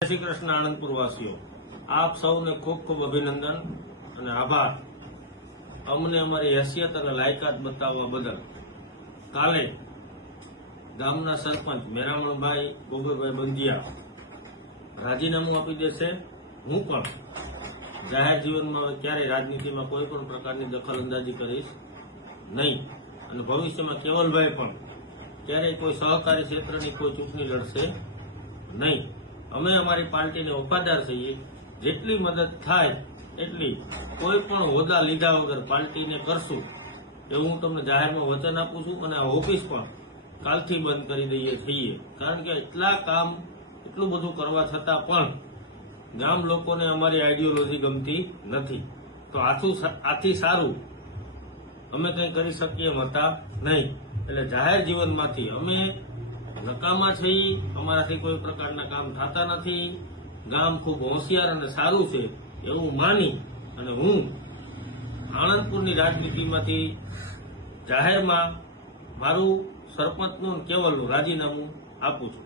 જય શ્રી કૃષ્ણ આણંદપુર વાસીઓ, આપ સૌને ખૂબ ખૂબ અભિનંદન અને આભાર અમને અમારી હેસિયત અને લાયકાત બતાવવા બદલ। કાલે ગામના સરપંચ મેરામણભાઈ ગોગોભાઈ બંધિયા રાજીનામું આપી દેશે। હું પણ જાહેર જીવનમાં ક્યારેય રાજનીતિમાં કોઈ પણ પ્રકારની દખલઅંદાજી કરીશ નહીં અને ભવિષ્યમાં કેવલભાઈ પણ ક્યારેય કોઈ સહકારી ક્ષેત્રની કોઈ ચૂંટણી લડશે નહીં। અમે અમારી પાર્ટીને વફાદાર છીએ, જેટલી મદદ થાય એટલી કોઈ પણ હોદ્દા લીધા વગર પાર્ટીને કરશું એવું હું તમને જાહેરમાં વચન આપું છું। અને આ ઓફિસ પણ કાલથી બંધ કરી દઈએ છીએ, કારણ કે એટલું બધું કરવા છતાં પણ ગામ લોકોને અમારી આઈડિયોલોજી ગમતી નથી। તો આથી સારું અમે કંઈ કરી શકીએ એમ હતા નહીં। એટલે જાહેર જીવનમાંથી અમે નકામા છીએ, અમારાથી કોઈ પ્રકારના કામ થતા નથી। ગામ ખૂબ હોશિયાર અને સારું છે એવું માની અને હું આણંદપુરની રાજનીતિમાંથી જાહેરમાં મારું સરપંચનું કેવલનું રાજીનામું આપું છું।